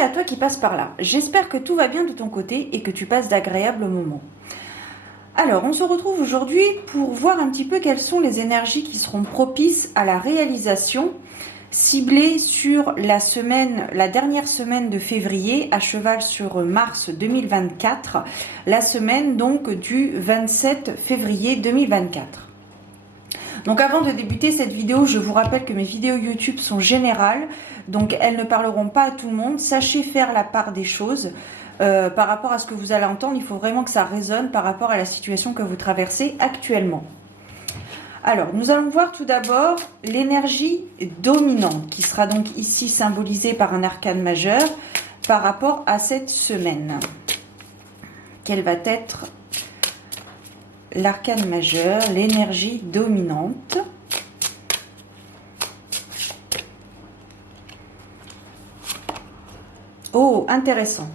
bienvenue à toi qui passe par là. J'espère que tout va bien de ton côté et que tu passes d'agréables moments. Alors, on se retrouve aujourd'hui pour voir un petit peu quelles sont les énergies qui seront propices à la réalisation, ciblées sur la dernière semaine de février, à cheval sur mars 2024, la semaine donc du 27 février 2024. Donc avant de débuter cette vidéo, je vous rappelle que mes vidéos YouTube sont générales, donc elles ne parleront pas à tout le monde. Sachez faire la part des choses. Par rapport à ce que vous allez entendre, il faut vraiment que ça résonne par rapport à la situation que vous traversez actuellement. Alors, nous allons voir tout d'abord l'énergie dominante, qui sera donc ici symbolisée par un arcane majeur par rapport à cette semaine. Quelle va être l'arcane majeur, l'énergie dominante? Oh, intéressant.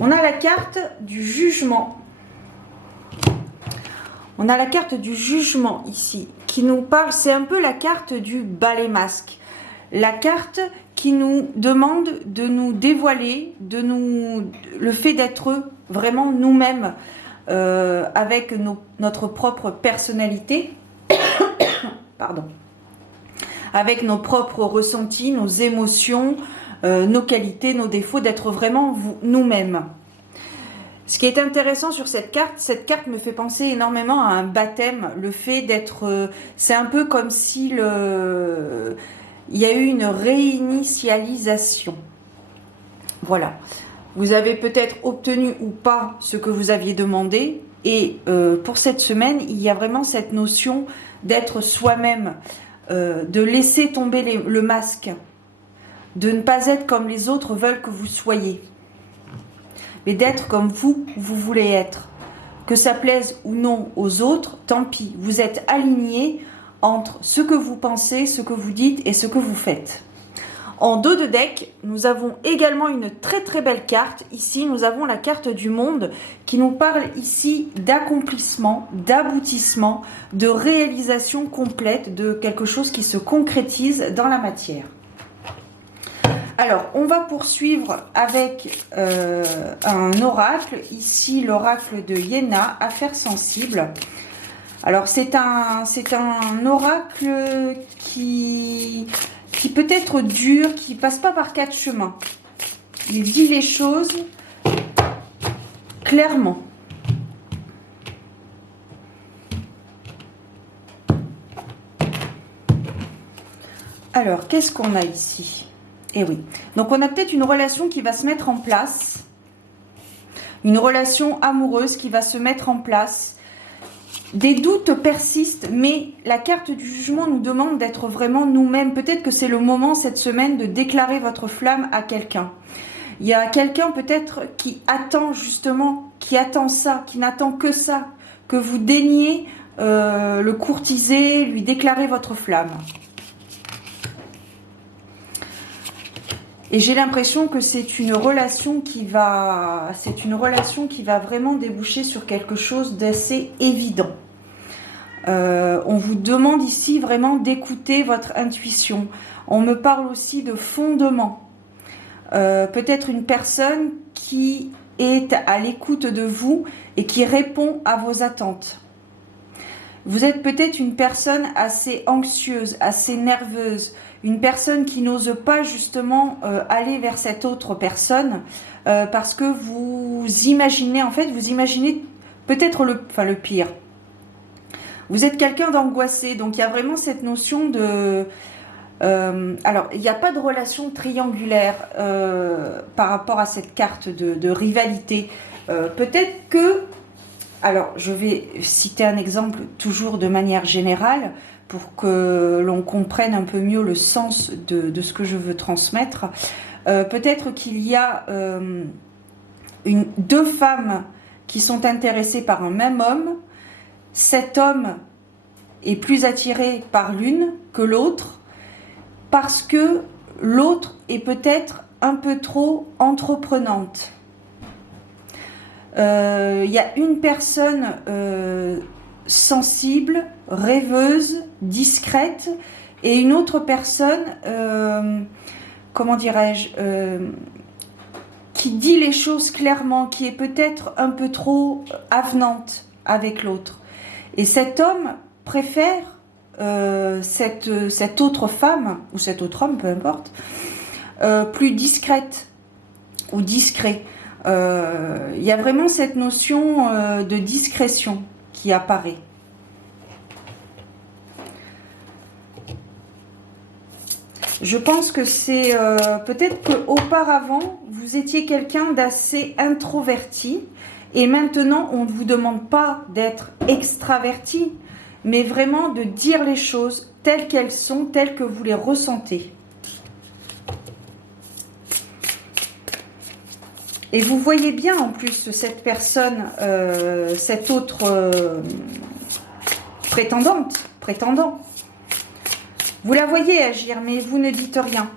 On a la carte du jugement. On a la carte du jugement ici, qui nous parle, c'est un peu la carte du balai masque. La carte qui nous demande de nous dévoiler, le fait d'être vraiment nous-mêmes, avec notre propre personnalité, pardon, avec nos propres ressentis, nos émotions, nos qualités, nos défauts, d'être vraiment nous-mêmes. Ce qui est intéressant sur cette carte me fait penser énormément à un baptême, le fait d'être, c'est un peu comme si il y a eu une réinitialisation. Voilà. Vous avez peut-être obtenu ou pas ce que vous aviez demandé. Et pour cette semaine, il y a vraiment cette notion d'être soi-même, de laisser tomber le masque, de ne pas être comme les autres veulent que vous soyez, mais d'être comme vous voulez être. Que ça plaise ou non aux autres, tant pis. Vous êtes aligné entre ce que vous pensez, ce que vous dites et ce que vous faites. En dos de deck, nous avons également une très très belle carte. Ici, nous avons la carte du monde qui nous parle ici d'accomplissement, d'aboutissement, de réalisation complète de quelque chose qui se concrétise dans la matière. Alors, on va poursuivre avec un oracle. Ici, l'oracle de Yéna, affaires sensibles. Alors, c'est un oracle qui peut être dur, qui passe pas par quatre chemins. Il dit les choses clairement. Alors, qu'est-ce qu'on a ici? Eh oui, donc on a peut-être une relation qui va se mettre en place, une relation amoureuse qui va se mettre en place. Des doutes persistent, mais la carte du jugement nous demande d'être vraiment nous-mêmes. Peut-être que c'est le moment cette semaine de déclarer votre flamme à quelqu'un. Il y a quelqu'un peut-être qui attend justement, qui attend ça, qui n'attend que ça, que vous daigniez le courtiser, lui déclarer votre flamme. Et j'ai l'impression que c'est une relation qui va vraiment déboucher sur quelque chose d'assez évident. On vous demande ici vraiment d'écouter votre intuition. On me parle aussi de fondement. Peut-être une personne qui est à l'écoute de vous et qui répond à vos attentes. Vous êtes peut-être une personne assez anxieuse, assez nerveuse, une personne qui n'ose pas justement aller vers cette autre personne parce que vous imaginez, en fait, vous imaginez peut-être le pire. Vous êtes quelqu'un d'angoissé, donc il y a vraiment cette notion de... alors, il n'y a pas de relation triangulaire par rapport à cette carte de rivalité. Peut-être que... Alors, je vais citer un exemple toujours de manière générale pour que l'on comprenne un peu mieux le sens de ce que je veux transmettre. Peut-être qu'il y a deux femmes qui sont intéressées par un même homme. Cet homme est plus attiré par l'une que l'autre parce que l'autre est peut-être un peu trop entreprenante. Il y a une personne sensible, rêveuse, discrète, et une autre personne, comment dirais-je, qui dit les choses clairement, qui est peut-être un peu trop avenante avec l'autre. Et cet homme préfère cette autre femme, ou cet autre homme, peu importe, plus discrète ou discret. Il y a vraiment cette notion de discrétion qui apparaît. Je pense que c'est peut-être qu'auparavant, vous étiez quelqu'un d'assez introverti et maintenant, on ne vous demande pas d'être extraverti, mais vraiment de dire les choses telles qu'elles sont, telles que vous les ressentez. Et vous voyez bien en plus cette personne, cette autre prétendant. Vous la voyez agir, mais vous ne dites rien.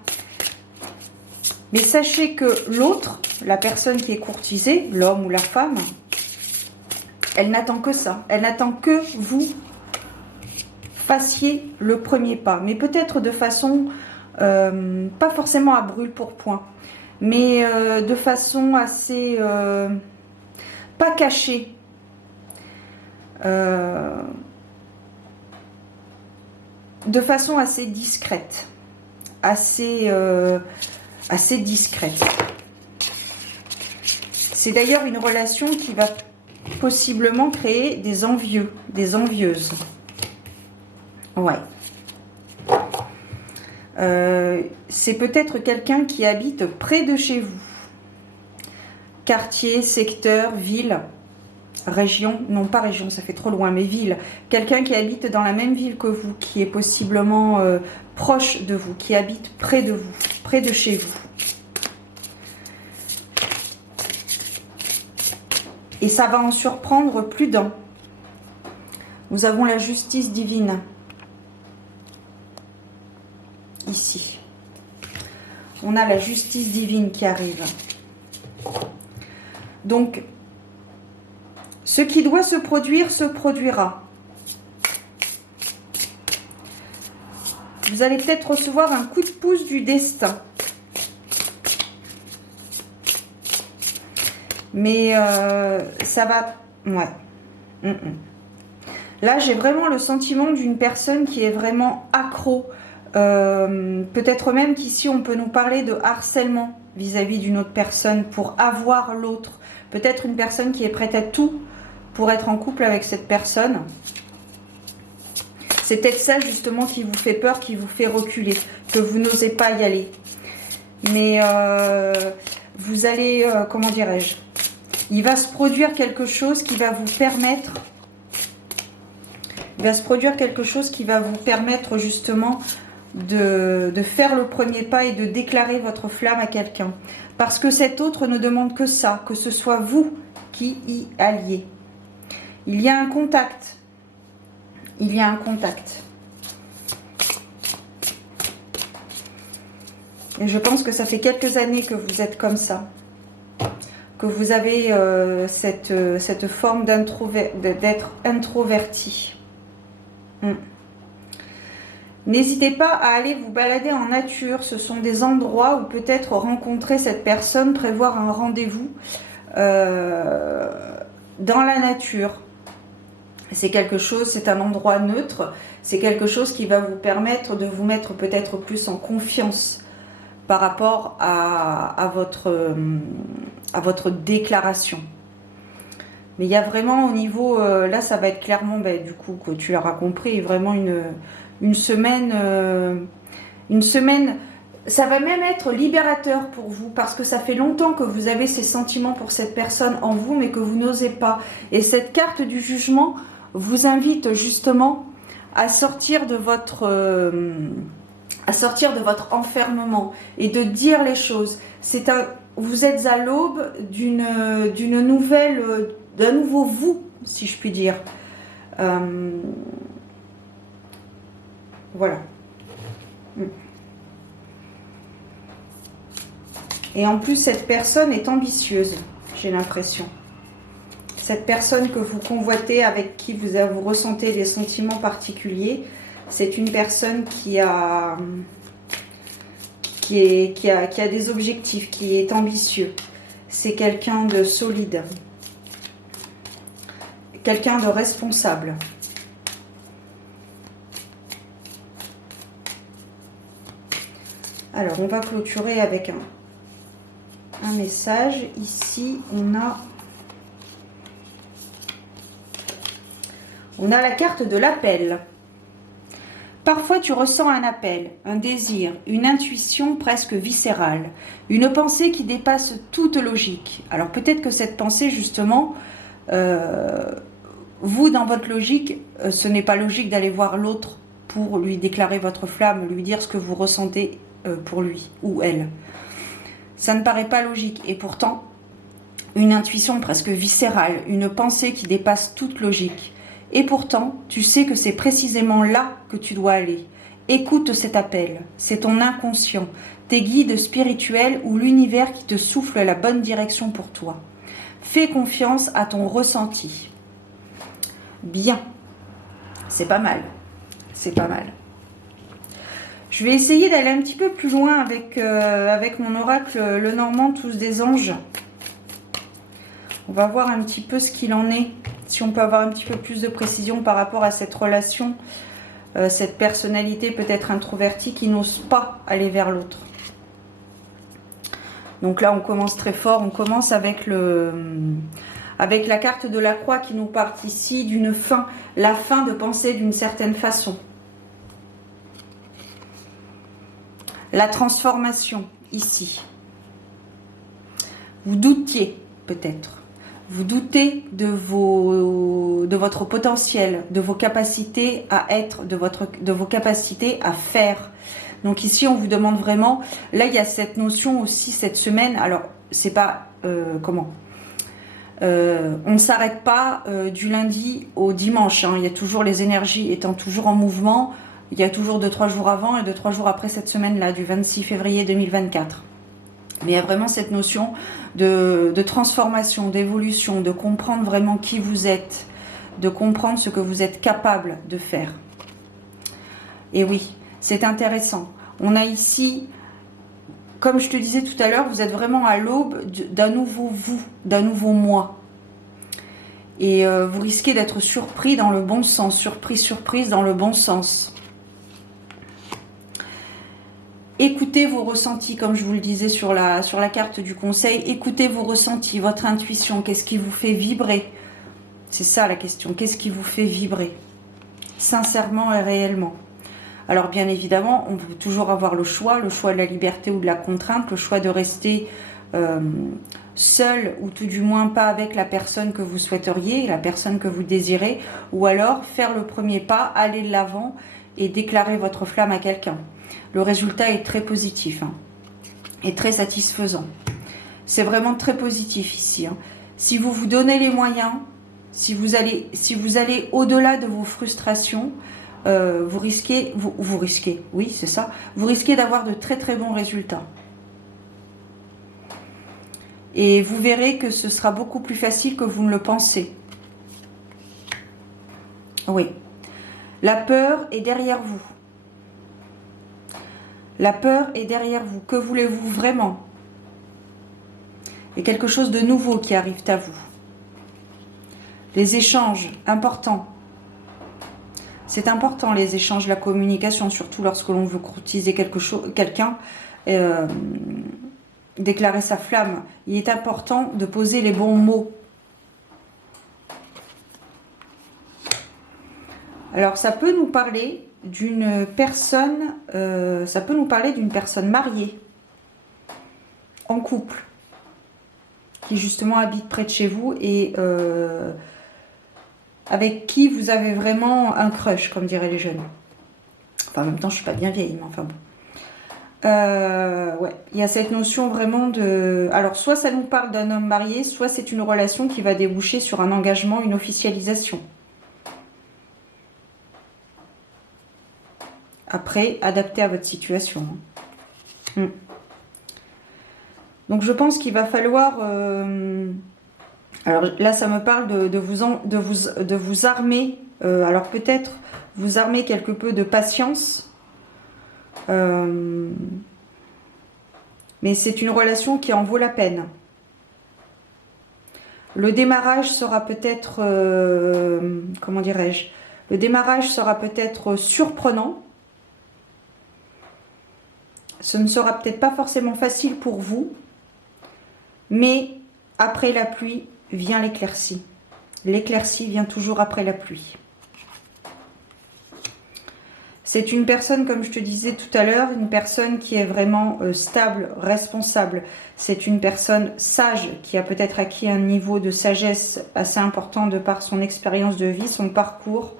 Mais sachez que l'autre, la personne qui est courtisée, l'homme ou la femme, elle n'attend que ça. Elle n'attend que vous fassiez le premier pas. Mais peut-être de façon, pas forcément à brûle-pourpoint, mais de façon assez, pas cachée. De façon assez discrète, assez discrète. C'est d'ailleurs une relation qui va possiblement créer des envieux, des envieuses. Ouais. C'est peut-être quelqu'un qui habite près de chez vous. Quartier, secteur, ville. Région, non pas région, ça fait trop loin, mais ville. Quelqu'un qui habite dans la même ville que vous, qui est possiblement proche de vous, qui habite près de vous, près de chez vous. Et ça va en surprendre plus d'un. Nous avons la justice divine. Ici. On a la justice divine qui arrive. Donc, ce qui doit se produire se produira. Vous allez peut-être recevoir un coup de pouce du destin. Mais ça va... Ouais. Là, j'ai vraiment le sentiment d'une personne qui est vraiment accro. Peut-être même qu'ici, on peut nous parler de harcèlement vis-à-vis d'une autre personne pour avoir l'autre. Peut-être une personne qui est prête à tout pour être en couple avec cette personne. C'est peut-être ça justement qui vous fait peur, qui vous fait reculer, que vous n'osez pas y aller. Mais vous allez, comment dirais-je, il va se produire quelque chose qui va vous permettre, justement de faire le premier pas et de déclarer votre flamme à quelqu'un. Parce que cet autre ne demande que ça, que ce soit vous qui y alliez. Il y a un contact. Il y a un contact. Et je pense que ça fait quelques années que vous êtes comme ça. Que vous avez cette forme d'être introverti. N'hésitez pas à aller vous balader en nature. Ce sont des endroits où peut-être rencontrer cette personne, prévoir un rendez-vous dans la nature. C'est quelque chose, c'est un endroit neutre, c'est quelque chose qui va vous permettre de vous mettre peut-être plus en confiance par rapport à votre déclaration. Mais il y a vraiment au niveau, là ça va être clairement, du coup, que tu l'auras compris, vraiment une semaine, ça va même être libérateur pour vous, parce que ça fait longtemps que vous avez ces sentiments pour cette personne en vous, mais que vous n'osez pas. Et cette carte du jugement vous invite justement à sortir de votre enfermement et de dire les choses. Vous êtes à l'aube d'une nouvelle, d'un nouveau vous, si je puis dire. Voilà. Et en plus, cette personne est ambitieuse, j'ai l'impression. Cette personne que vous convoitez, avec qui vous ressentez des sentiments particuliers, c'est une personne qui a des objectifs, qui est ambitieux. c'est quelqu'un de solide. Quelqu'un de responsable. Alors, on va clôturer avec un message. Ici, on a la carte de l'appel. Parfois, tu ressens un appel, un désir, une intuition presque viscérale, une pensée qui dépasse toute logique. Alors, peut-être que cette pensée, justement, vous, dans votre logique, ce n'est pas logique d'aller voir l'autre pour lui déclarer votre flamme, lui dire ce que vous ressentez pour lui ou elle. Ça ne paraît pas logique. Et pourtant, une intuition presque viscérale, une pensée qui dépasse toute logique. Et pourtant, tu sais que c'est précisément là que tu dois aller. Écoute cet appel. C'est ton inconscient, tes guides spirituels ou l'univers qui te souffle la bonne direction pour toi. Fais confiance à ton ressenti. Bien. C'est pas mal. C'est pas mal. Je vais essayer d'aller un petit peu plus loin avec mon oracle Le Normand, tous des anges. On va voir un petit peu ce qu'il en est. Si on peut avoir un petit peu plus de précision par rapport à cette relation, cette personnalité peut-être introvertie qui n'ose pas aller vers l'autre. Donc là, on commence très fort. On commence avec la carte de la croix qui nous parle ici d'une fin. La fin de penser d'une certaine façon. La transformation, ici. Vous doutiez, peut-être. Vous doutez de votre potentiel, de vos capacités à être, de vos capacités à faire. Donc ici, on vous demande vraiment... Là, il y a cette notion aussi, cette semaine. Alors, c'est pas... on ne s'arrête pas du lundi au dimanche. Hein. Il y a toujours les énergies étant toujours en mouvement. Il y a toujours 2-3 jours avant et 2-3 jours après cette semaine-là, du 26 février 2024. Mais il y a vraiment cette notion de transformation, d'évolution, de comprendre vraiment qui vous êtes, de comprendre ce que vous êtes capable de faire. Et oui, c'est intéressant. On a ici, comme je te disais tout à l'heure, vous êtes vraiment à l'aube d'un nouveau vous, d'un nouveau moi. Et vous risquez d'être surpris dans le bon sens, surprise dans le bon sens. Écoutez vos ressentis, comme je vous le disais sur la carte du conseil. Écoutez vos ressentis, votre intuition. Qu'est-ce qui vous fait vibrer? C'est ça la question. Qu'est-ce qui vous fait vibrer? Sincèrement et réellement. Alors bien évidemment, on peut toujours avoir le choix de la liberté ou de la contrainte, le choix de rester seul ou tout du moins pas avec la personne que vous souhaiteriez, la personne que vous désirez, ou alors faire le premier pas, aller de l'avant et déclarer votre flamme à quelqu'un. Le résultat est très positif et très satisfaisant. C'est vraiment très positif ici. Si vous vous donnez les moyens, si vous allez au-delà de vos frustrations, vous risquez, oui c'est ça, vous risquez d'avoir de très très bons résultats. Et vous verrez que ce sera beaucoup plus facile que vous ne le pensez. Oui. La peur est derrière vous. La peur est derrière vous. Que voulez-vous vraiment? Il y a quelque chose de nouveau qui arrive à vous. Les échanges, importants. C'est important les échanges, la communication, surtout lorsque l'on veut courtiser quelqu'un, déclarer sa flamme. Il est important de poser les bons mots. Alors ça peut nous parler d'une personne, mariée, en couple, qui justement habite près de chez vous et avec qui vous avez vraiment un crush, comme diraient les jeunes. Enfin, en même temps, je suis pas bien vieille, mais enfin bon. Ouais, il y a cette notion vraiment de... Alors, soit ça nous parle d'un homme marié, soit c'est une relation qui va déboucher sur un engagement, une officialisation. Après, adapté à votre situation. Donc, je pense qu'il va falloir... Alors là, ça me parle de vous armer. Alors peut-être vous armer quelque peu de patience. Mais c'est une relation qui en vaut la peine. Le démarrage sera peut-être, comment dirais-je, le démarrage sera peut-être surprenant. Ce ne sera peut-être pas forcément facile pour vous, mais après la pluie vient l'éclaircie. L'éclaircie vient toujours après la pluie. C'est une personne, comme je te disais tout à l'heure, une personne qui est vraiment stable, responsable. C'est une personne sage qui a peut-être acquis un niveau de sagesse assez important de par son expérience de vie, son parcours.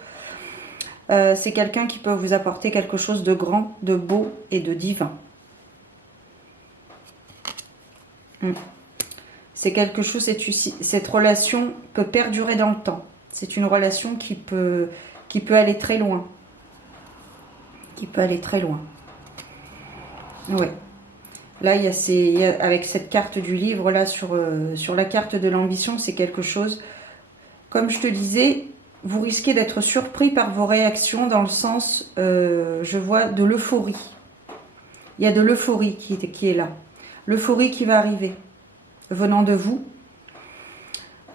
C'est quelqu'un qui peut vous apporter quelque chose de grand, de beau et de divin. C'est quelque chose, cette relation peut perdurer dans le temps. C'est une relation qui peut aller très loin. Qui peut aller très loin. Ouais. Là, avec cette carte du livre, là, sur la carte de l'ambition, c'est quelque chose, comme je te disais, vous risquez d'être surpris par vos réactions dans le sens, je vois, de l'euphorie. Il y a de l'euphorie qui est là. L'euphorie qui va arriver, venant de vous.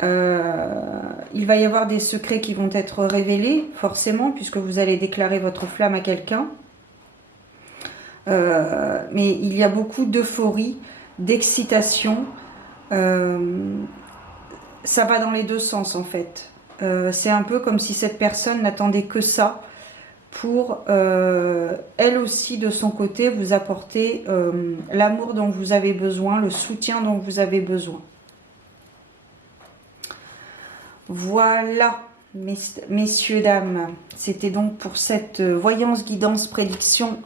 Il va y avoir des secrets qui vont être révélés, forcément, puisque vous allez déclarer votre flamme à quelqu'un. Mais il y a beaucoup d'euphorie, d'excitation. Ça va dans les deux sens, en fait. C'est un peu comme si cette personne n'attendait que ça pour, elle aussi, de son côté, vous apporter l'amour dont vous avez besoin, le soutien dont vous avez besoin. Voilà, messieurs, dames. C'était donc pour cette voyance, guidance, prédiction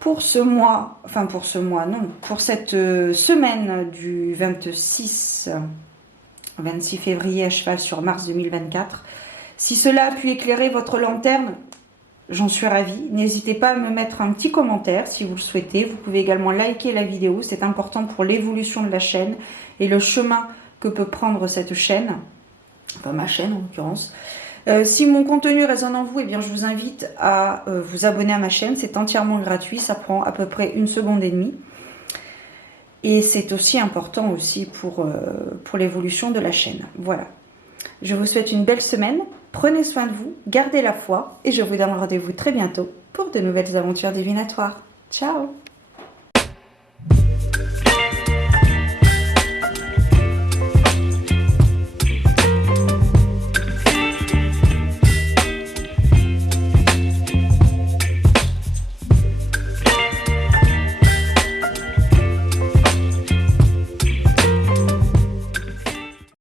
pour ce mois, enfin pour ce mois, non, pour cette semaine du 26 février à cheval sur mars 2024. Si cela a pu éclairer votre lanterne, j'en suis ravie. N'hésitez pas à me mettre un petit commentaire si vous le souhaitez. Vous pouvez également liker la vidéo, c'est important pour l'évolution de la chaîne et le chemin que peut prendre cette chaîne. Enfin, ma chaîne en l'occurrence. Si mon contenu résonne en vous, eh bien, je vous invite à vous abonner à ma chaîne. C'est entièrement gratuit, ça prend à peu près 1 seconde et demie. Et c'est aussi important aussi pour l'évolution de la chaîne. Voilà. Je vous souhaite une belle semaine. Prenez soin de vous, gardez la foi et je vous donne rendez-vous très bientôt pour de nouvelles aventures divinatoires. Ciao!